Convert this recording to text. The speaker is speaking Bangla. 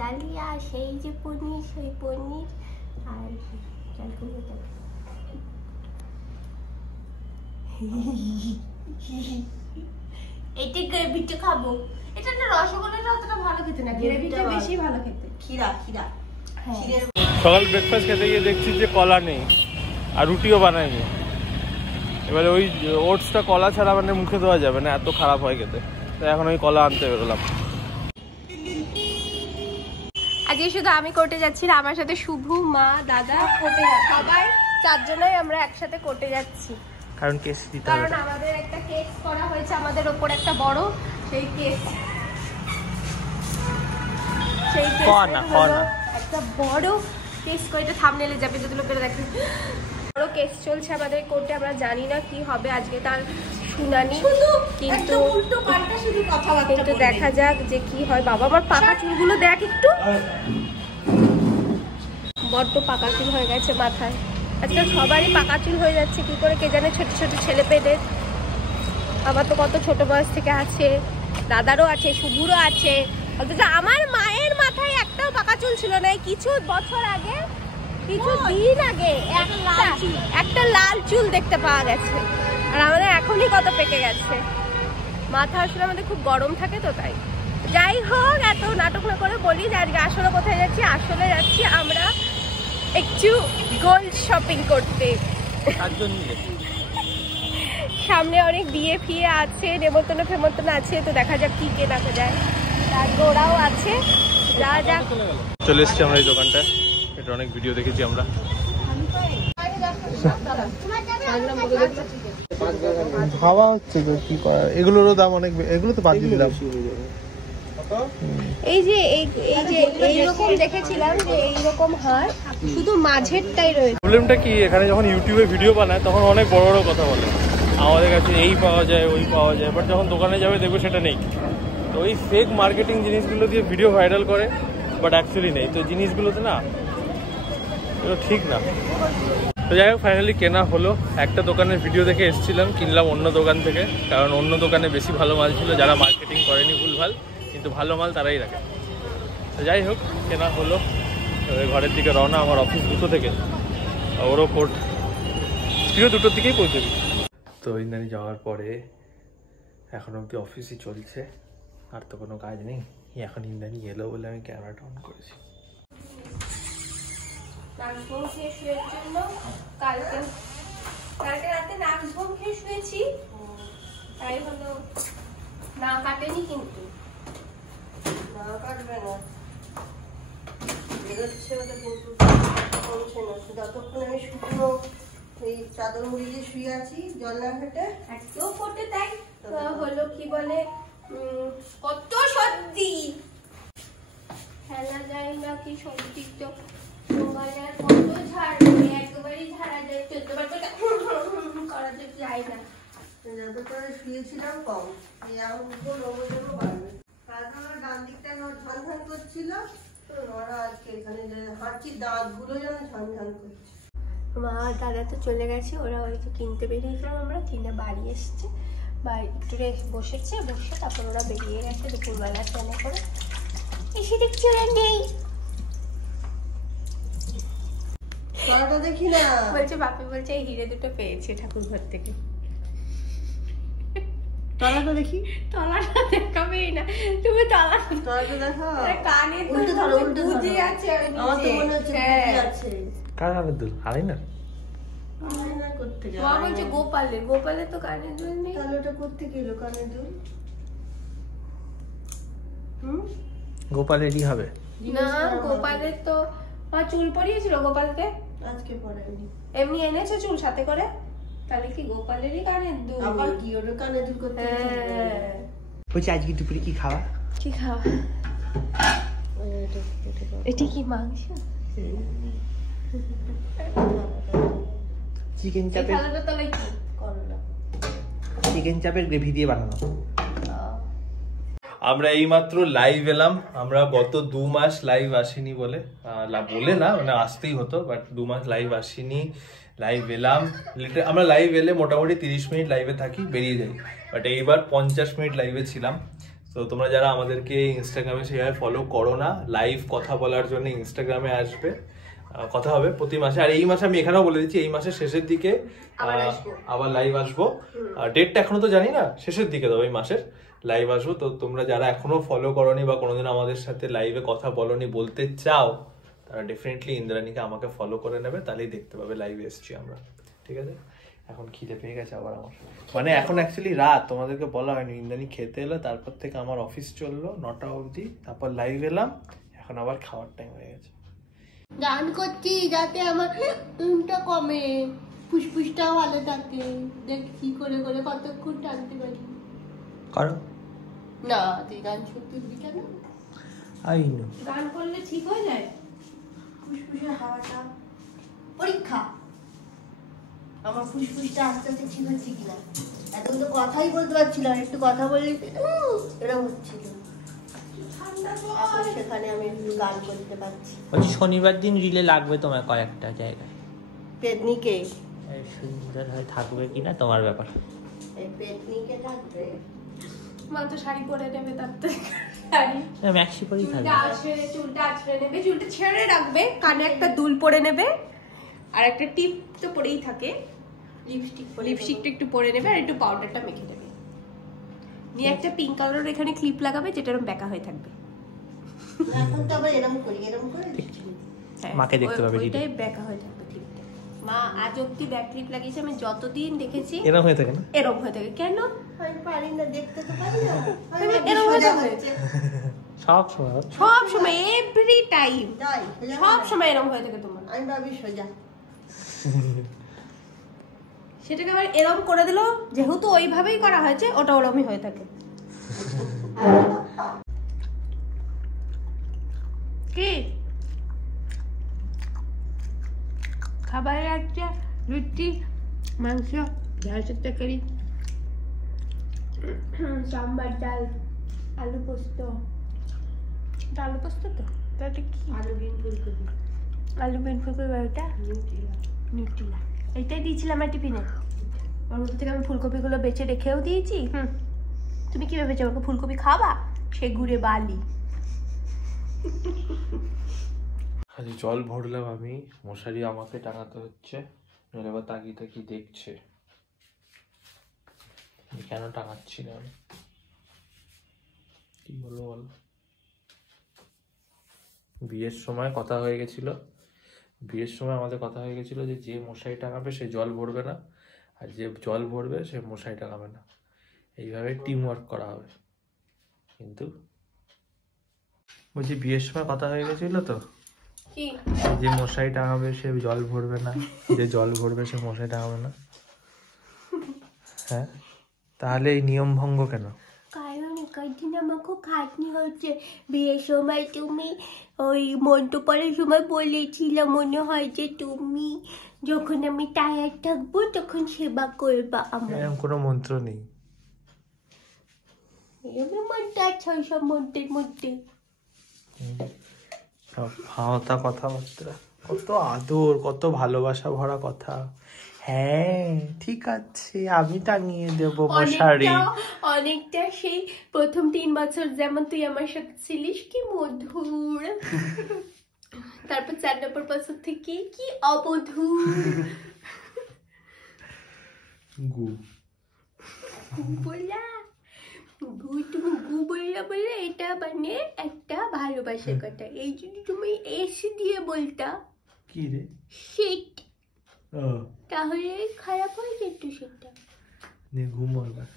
ডালিয়া সেই যে পনির, সেই পনির আর এইটা গ্রেভিটা খাবো। এটা না রসগোল্লাটা অতটা ভালো খেতে না, গ্রেভিটা বেশি ভালো খেতে। খিরা খিরা সকাল ব্রেকফাস্ট খেতে গিয়ে দেখছি যে কলা নেই আর রুটিও বানায়নি। এবারে ওই ওটসটা কলা ছাড়া মানে মুখে দেওয়া যাবে না, এত খারাপ হয় খেতে। তাই এখন ওই কলা আনতে বেরোলাম। আজকে শুধু আমি কোর্টে যাচ্ছি না, আমার সাথে শুভ, মা, দাদা কোর্টে যাচ্ছে। সবাই চারজনেই আমরা একসাথে কোর্টে যাচ্ছি। কারণ কেস দিতে হবে, কারণ আমাদের একটা কেস করা হয়েছে আমাদের ওপর একটা বড়, সেই কেস একটা বড় কেস করে, এটা থাম্বনেলে যাবে যদি লোকেরা দেখে। বড় কেস চলছে আমাদের কোর্টে, আমরা জানি না কি হবে আজকে তার শুনানি, কিন্তু দেখা যাক যে কি হয়। বাবা আমার পাকা চুলগুলো দেখ একটু, বড্ড পাকা চুল হয়ে গেছে মাথায়। আজকাল সবারই পাকা চুল হয়ে যাচ্ছে, কি করে কে জানে, ছোট ছোট ছেলে পেলের। আমার তো কত ছোট বয়স থেকে আছে, দাদারও আছে, শুভুরও আছে, অথচ আমার মায়ের মাথায় একটাও পাকা চুল ছিল না। কিছু বছর আগে, কিছু দিন আগে একটা লাল চুল দেখতে পাওয়া গেছে, আর আমাদের এখনই কত পেকে গেছে মাথা। আসলে আমাদের খুব গরম থাকে তো, তাই। যাই হোক, এত নাটক না করে বলি যে আজকে আসলে কোথায় যাচ্ছি। আসলে যাচ্ছি আমরা একটু গোল্ড শপিং করতে। সামনে অনেক বিয়ে ফিয়ে আছে, নেমন্তন্ন ফেমন্তন্ন আছে, তো দেখা যাক কি কেনা যায়। তার গোড়াও আছে, যা যা। চলে এসছি আমরা এই দোকানটা, এটা অনেক ভিডিও দেখেছি আমরা। ভাবা হচ্ছে তো কি করার, এগুলোরও দাম অনেক, এগুলো তো বাদ দিয়ে দিলাম। এই যে এইরকম দেখেছিলাম যে এইরকম হার, শুধু মাঝেরটাই রয়েছে। প্রবলেমটা কি, এখানে যখন ইউটিউবে ভিডিও বানায় তখন অনেক বড় বড় কথা বলে, আমাদের কাছে এই পাওয়া যায় ওই পাওয়া যায়, বাট যখন দোকানে যাবে দেখবে সেটা নেই। তো ওই ফেক মার্কেটিং জিনিসগুলো দিয়ে ভিডিও ভাইরাল করে, বাট অ্যাকচুয়ালি নেই। তো জিনিসগুলোতে না, এগুলো ঠিক না। তো যাই হোক, ফাইনালি কেনা হলো। একটা দোকানের ভিডিও দেখে এসেছিলাম, কিনলাম অন্য দোকান থেকে, কারণ অন্য দোকানে বেশি ভালো মাল ছিল, যারা মার্কেটিং করেনি ভুলভাল, কিন্তু ভালো মাল তারাই রাখে। তো যাই হোক, কেনা হলো। ঘরের দিকে রওনা, আমার অফিস 2টো থেকে, ওরও কোর্ট তুইও 2টোর দিকেই পৌঁছবি। তো ইন্দানি যাওয়ার পরে এখন অব্দি অফিসই চলছে, আর তো কোনো কাজ নেই। এখন ইন্দানি এলো বলে আমি ক্যামেরাটা অন করেছি। নাচবম খেয়ে শুয়ের জন্য কালকে রাতে নাচবম খেয়ে শুয়েছি, তাই হলো না কাটেনি, কিন্তু না কাটবে না, বেরোচ্ছে ওটা, কিন্তু কমছে না। যতক্ষণ আমি শুকনো এই চাদর মুড়ি দিয়ে শুয়ে আছি জল না ঘেটে, একটু ফোটে, তাই হলো কি বলে, কত সর্দি, খেলা যায় না কি সর্দি, তো কত ঝাড়বে, একেবারেই ঝাড়া যায়, 14 বার করা যায় না। যত করে শুয়েছিলাম কম, ডান দিকটা ঝনঝন করছিল, ওরা আজকে এখানে হাঁচির দাঁত গুলো যেন ঝনঝন করছে। মা দাদা তো চলে গেছে, ওরা ওই যে কিনতে বেরিয়েছিলাম আমরা, কিনে বাড়ি এসছে, বাড়ি একটু বসেছে, বসে তারপর ওরা বেরিয়ে গেছে দুপুরবেলা ট্রেনে করে। এসে দেখছি ওরা নেই। দেখি না, বলছে বাপি বলছে এই হিরে দুটো পেয়েছে ঠাকুর ঘর থেকে। তলাটা দেখি, তলাটা দেখাবেই না তুমি, তলাটা দেখো, কানে উল্টো ধরো, উল্টো বুঝি আছে, আমার তো মনে হচ্ছে বুঝি আছে। কার কানের দুল? আলাইনা করতে যায়, মা বলছে গোপালের তো কানের দুল নেই, তাহলে ওটা করতে গেল কানের দুল। গোপালেরই হবে না, গোপালের তো চুল পরিয়েছিল গোপালকে, আজকে পরায়নি, এমনি এনেছে চুল সাথে করে, তাহলে কি গোপালেরই কানের দুল? আবার কি ওর কানের দুল করতে? বলছি আজকে দুপুরে কি খাওয়া? কি খাওয়া? এটা কি মাংস? চিকেন চাপের, খালাটা তলে কি করলা, চিকেন চাপের গ্রেভি দিয়ে বানানো। আমরা এইমাত্র লাইভ এলাম, আমরা গত 2 মাস লাইভ আসিনি বলে না, মানে আসতেই হতো, বাট 2 মাস লাইভ আসিনি। লাইভ এলাম, আমরা লাইভ এলে মোটামুটি 30 মিনিট লাইভে থাকি, বেরিয়ে যাই, বাট এইবার 50 মিনিট লাইভে ছিলাম। তো তো তোমরা যারা আমাদেরকে ইনস্টাগ্রামে সেভাবে ফলো করো না, লাইভ কথা বলার জন্য ইনস্টাগ্রামে আসবে, কথা হবে প্রতি মাসে। আর এই মাসে আমি এখানেও বলে দিচ্ছি, এই মাসের শেষের দিকে আবার লাইভ আসবো। ডেটটা এখনো তো জানি না, শেষের দিকে তবে এই মাসের লাইভ আসবো। তো তোমরা যারা এখনো ফলো করোনি বা কোনোদিন আমাদের সাথে লাইভে কথা বলোনি, বলতে চাও, তারা ডেফিনেটলি ইন্দ্রাণীকে আমাকে ফলো করে নেবে, তাহলেই দেখতে পাবে লাইভে এসছি আমরা। ঠিক আছে, এখন খিদে পেয়ে গেছে আবার আমার, মানে এখন অ্যাকচুয়ালি রাত, তোমাদেরকে বলা হয়নি। ইন্দ্রাণী খেতে এলো, তারপর থেকে আমার অফিস চললো 9টা অবধি, তারপর লাইভ এলাম, এখন আবার খাওয়ার টাইম হয়ে গেছে। গান করছি যাতে আমার ঘুমটা কমে, ফুসফুসটাও ভালো থাকে। দেখ কি করে করে কতক্ষণ টানতে পারি। করো না, তুই গান শুনতে কেন? আই নো, গান করলে ঠিক হয়ে যায় ফুসফুসের হাওয়াটা। পরীক্ষা আমার ফুসফুসটা আস্তে আস্তে ঠিক হচ্ছে কিনা। এখন তো কথাই বলতে পারছিল না, একটু কথা বললে এরকম হচ্ছিল। এখন সেখানে আমি একটু গান করতে পারছি। বলছি শনিবার দিন রিলে লাগবে তোমার কয়েকটা জায়গায়। পেতনিকে সুন্দর হয়ে থাকবে কিনা তোমার ব্যাপার। এই পেতনিকে থাকবে। মা তো শাড়ি পরে নেবে, তার তো ম্যাক্সি পরেই থাকবে। চুলটা আছড়ে নেবে, চুলটা ছেড়ে রাখবে, কানে একটা দুল পরে নেবে, আর একটা টিপ তো পরেই থাকে, লিপস্টিকটা একটু পরে নেবে, আর একটু পাউডারটা মেখে নেবে, নিয়ে একটা পিঙ্ক কালারের এখানে ক্লিপ লাগাবে, যেটা এরকম বেঁকা হয়ে থাকবে। এখন তো আবার এরকম করি, এরকম করে হ্যাঁ, মাকে দেখতে পাবে ওইটাই বেঁকা হয়ে থাকবে ক্লিপটা। মা আজ অব্দি ব্যাক ক্লিপ লাগিয়েছে, আমি যতদিন দেখেছি এরকম হয়ে থাকে না, এরকম হয়ে থাকে। কেন আমি পারি না, দেখতে তো পারি না। এরকম হয়ে থাকে সব সময়। সব সময়, এভরি টাইম, তাই সব সময় এরকম হয়ে থাকে তোমার। আমি ভাবি সোজা। সেটাকে আবার এরকম করে দিল, যেহেতু ওইভাবেই করা হয়েছে, ওটা ওরমই হয়ে থাকে। কি খাবারে আছে? রুটি, মাংস, ঢেঁড়সের তরকারি, সাম্বার, ডাল, আলু পোস্ত। আলু পোস্ত তো তাতে কি? আলু বিন ফুলকপি, আলু বিন ফুলকপি, ওটা নিউট্রিলা। এইটাই দিয়েছিলাম আমার টিফিনে। ওর মধ্যে থেকে আমি ফুলকপিগুলো বেছে রেখেও দিয়েছি। তুমি কি ভেবেছো আমাকে ফুলকপি খাবা? সে ঘুরে বালি। খালি জল ভরলাম আমি, মশারি আমাকে টাঙাতে হচ্ছে, নইলে আবার তাকিয়ে তাকিয়ে দেখছে কেন টাঙাচ্ছি না আমি, কি বলবো বলো। বিয়ের সময় কথা হয়ে গেছিল, বিয়ের সময় আমাদের কথা হয়ে গেছিল যে মশারি টাঙাবে সে জল ভরবে না, আর যে জল ভরবে সে মশারি টাঙাবে না, এইভাবে টিম ওয়ার্ক করা হবে। কিন্তু বলছি বিয়ের সময় কথা হয়ে গেছিল তো, কি যে মশারি টাঙাবে সে জল ভরবে না, যে জল ভরবে সে মশারি টাঙাবে না। হ্যাঁ, তাহলে এই নিয়ম ভঙ্গ কেন? কারণ কদিন আমার খুব খাটনি হচ্ছে। বিয়ের সময় তুমি ওই মন্ত্র পড়ার সময় বলেছিলে, মনে হয় যে তুমি যখন আমি টায়ার থাকবো তখন সেবা করবা আমার। এরকম কোনো মন্ত্র নেই। এরকম মন্ত্র আছে ওইসব মন্ত্রের মধ্যে। সব হাওতা কথাবার্তা, কত আদর, কত ভালোবাসা ভরা কথা। হ্যাঁ ঠিক আছে, আমি টাঙিয়ে দেবো মশারি। অনেকটা সেই প্রথম 3 বছর যেমন তুই আমার সাথে ছিলিস, কি মধুর। তারপর 4 নম্বর বছর থেকে কি অবধূর। গু বললা তুমি গু বললা বলে, এটা মানে একটা ভালোবাসার কথা। এই যদি তুমি এসি দিয়ে বলতা কি রে, শীত, ও তাহলে খারাপ হয়ে যেত সেটা। ঘুমো এবার।